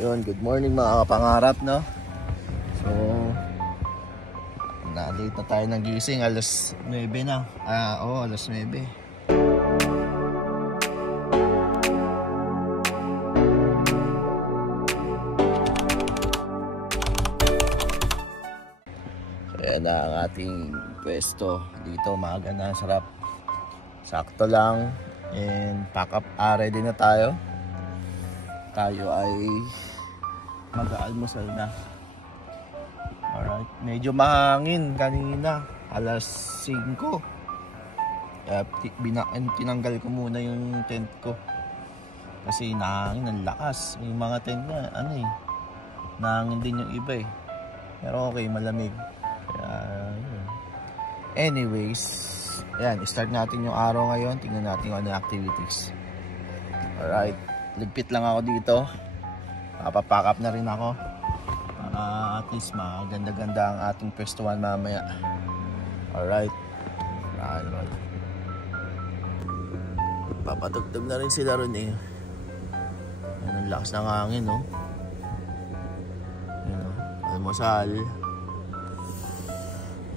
Yun, good morning mga kapangarap, no? So, na-late na tayo ng gising, alas 9 na. Alas 9. Ayan na ang ating pwesto dito, maaga na, sarap. Sakto lang. And pack up, ready na tayo. Tayo ay mag-aalmusal na. Alright, medyo mahangin kanina, alas 5. Kaya tinanggal ko muna yung tent ko. Kasi nahangin, ang lakas. Yung mga tent na, nahangin din yung iba eh. Pero okay, malamig. Kaya, yun. Anyways, ayan, start natin yung araw ngayon. Tingnan natin yung activities. Alright, ligpit lang ako dito. Papapack up na rin ako. At least maganda-ganda ang ating pwestuhan mamaya. Alright. Papatugtog na rin sila ron eh. Ayan, ang lakas ng hangin, no? Ayan, almusal.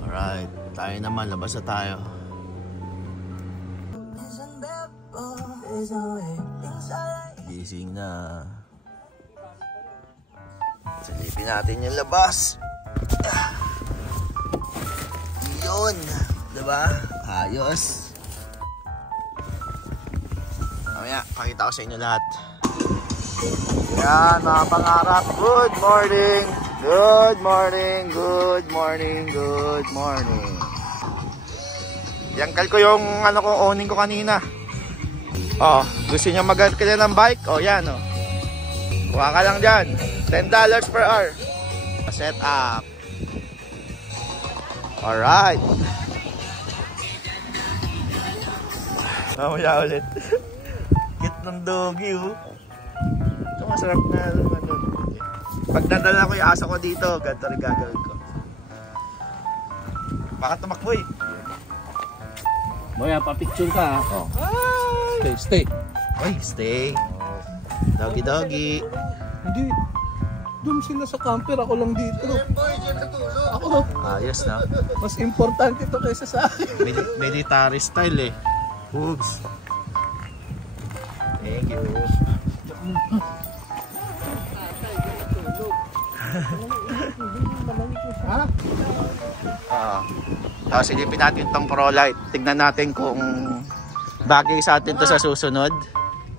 Alright. Tayo naman, labas na tayo. Gising na. Silipin natin yung labas. Yun, diba? Ayos. Mamaya, pakita ko sa inyo lahat. Yan, mga pangarap. Good morning. Good morning. Good morning. Good morning. Yangkal ko yung owning ko kanina. Gusto niyo mag-arkila ng bike? Yan, kuha ka lang dyan. $10 per hour. Set up. Alright. Mamaya ulit. Kit ng doggy, Ito masarap na pag nadala ko yung aso ko dito, ganito rin gagawin ko. Baka tumakbo eh. Boya, papicture ka. Stay. Oy, stay. Doggy. Hindi. Doon sila sa camper, ako lang dito. Ako. Ayos na. Mas importante ito kaysa sa akin. Military style eh. Oops. Thank you. Tapos silipin natin itong ProLite. Tignan natin kung bagay sa atin to sa susunod.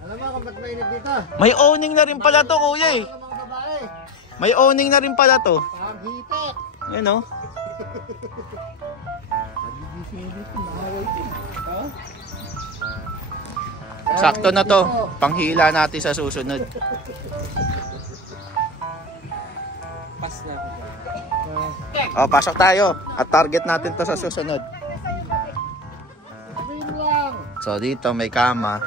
Alam mo kung ba't mainit dito? May owning na rin pala to, kuya eh. May owning na rin pala to. Paghitek. Yan o. Sakto na to. Panghila natin sa susunod. Pas na. Pasok tayo. At target natin to sa susunod. So dito may kama.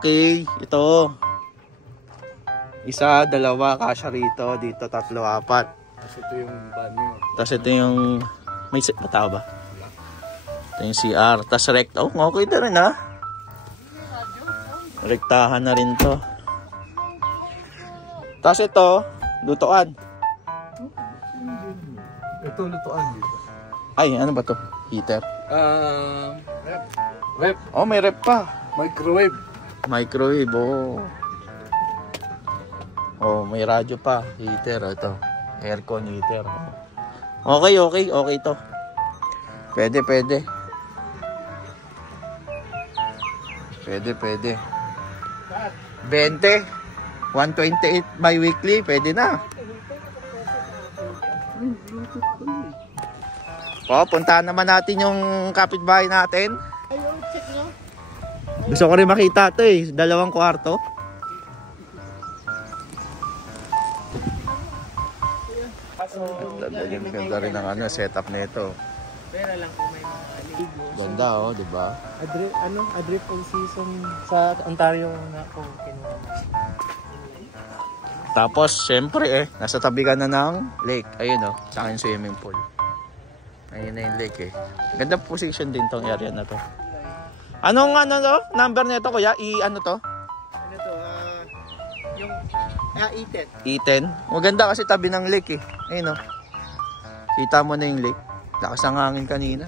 Okay. Ito. Isa, dalawa, kasya rito. Dito, 3, 4. Tapos ito yung banyo. Tapos ito yung... May tao ba? Ito yung CR. Tapos recta. Okay na rin ha. Rektahan na rin to. Tapos ito, lutuan. Ito lutuan dito. Ay, ano ba to? Heater? Rep. May rep pa. Microwave. Microwave, may radyo pa. Heater, ito. Aircon heater. Okay to. Pwede. Pwede. 20. 128 bi-weekly. Pwede na. Puntahan naman natin yung kapitbahay natin. Gusto ko rin makita ito eh. 2 kwarto. Ganda rin ang setup nito. Pera lang kung may mga ligo. Ganda di ba? Adrip all season sa Ontario na ako kinuha. Tapos syempre nasa tabi ka na ng lake. Ayun sa akin swimming pool. Ayun na yung lake eh. Ganda position din tong area na to. Anong number nito kuya? Ano to? Yung Iten. Iten. Maganda kasi tabi ng lake eh. Ayun o. Kita mo na yung lake. Lakas ang hangin kanina.